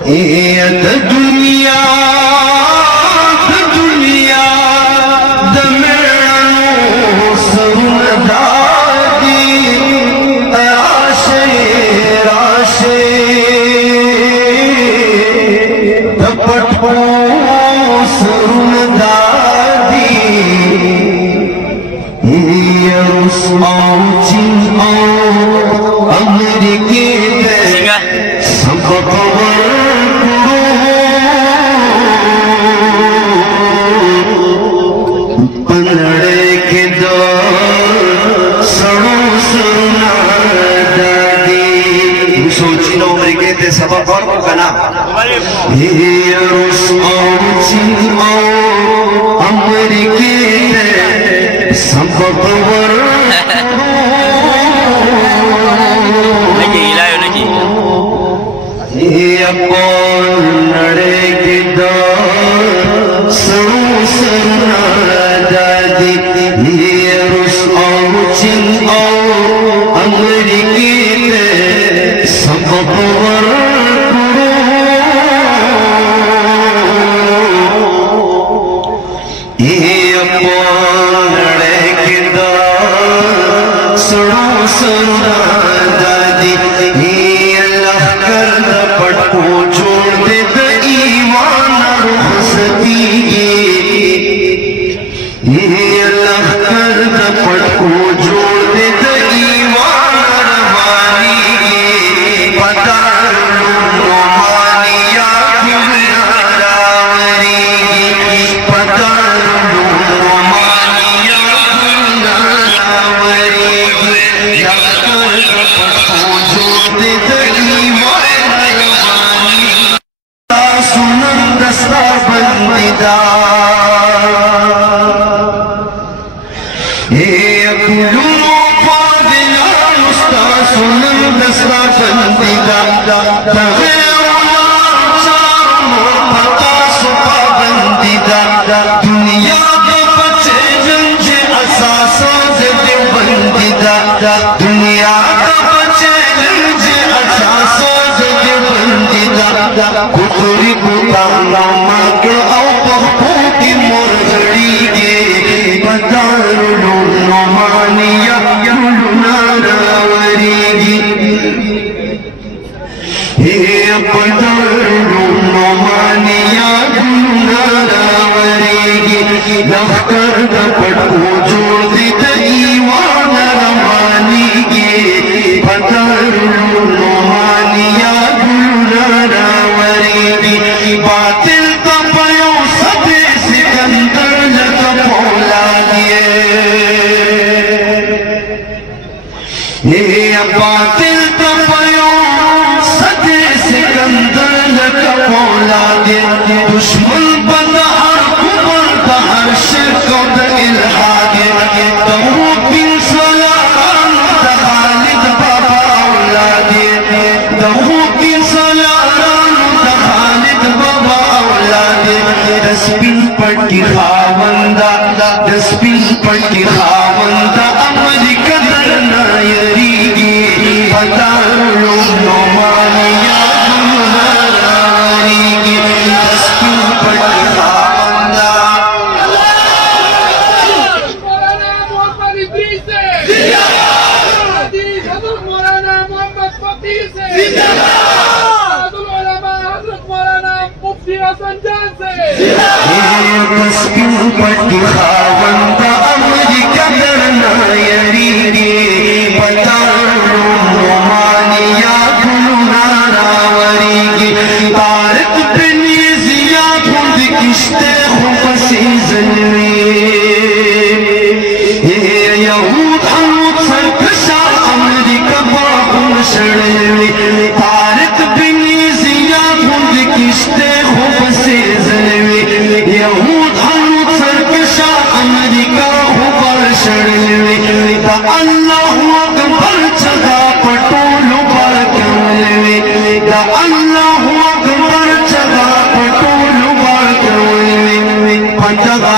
दुनिया दुनिया दमेड़ो सरुनदादी राशे राशे दपटो सरुनदादी अमेरिके पलड़े के दो सड़ो सुना दादी सोची लो अमेरिके ते सबब और कना अमेरिके ते सबब नड़े के दो सड़ो सुना दादी अमेरिकी ते सबब नड़े के दो सड़ो सुना दादी अल्लाह कर पटको छोड़ दे ईमान रुखसती अल्लाह कर पटको जोड़ दे ईमान रवानी पता मानिया रावरी पता मानिया रावरी पटको जोड़ दे सुनम दस्ता बंदिदा सुनम दस्ता बंदिदा दुनिया के बच्चे जंजे असासा दे बंदिदा दुनिया का बच्चे जंजे असासा दे बंदिदा कुतरी कुतांगा माके औ बहुती मोरगड़ी के पतारू नो मानिया लुना रावरी हे पतारू नो मानिया लुना रावरी लखकर पटको जोड़ दी ईमान रवानी के पतारू नो मानिया लुना रावरी बातिल का पयो सदे सिकंदर जग पोला दिए बातिल का पयो सदे सिकंदर जग पोला दिए दुश्मन बंदा कुबर का हर शिरक और इल्हाद तहु बिन सलाम खालिद बाबा औलाद तहु बिन सलाम खालिद बाबा औलाद दसबिन पट्टी खावंदा दसबिन पट्टी खावंदा अमेरिका दरना यरीगी पता लो नो मानिया दुनारीगी दसबिन पट्टी खावंदा मौलाना मोहम्मद इदरीस से जिंदाबाद हजरत मौलाना मोहम्मद फकीर से जिंदाबाद उलमा हजरत मौलाना मुफ्ती हसन जान से दसबिन पट्टी खावंदा अमेरिका दरना यरीगी पता लो नो मानिया दुना रावरी तारक बिन जियाद खुद किश्ते खुफसी जलवे यहूद हनूद सरकशा अमेरिका बाहुन शड़वे तारक बिन जियाद खुद किश्ते खुफसी जलवे यहूद हनूद सरकशा अमेरिका हुबर शड़वे अल्लाहु अकबर चगा पटोलो पर कमलवे अल्लाहु अकबर चगा पटोलो पर कमलवे पंजगा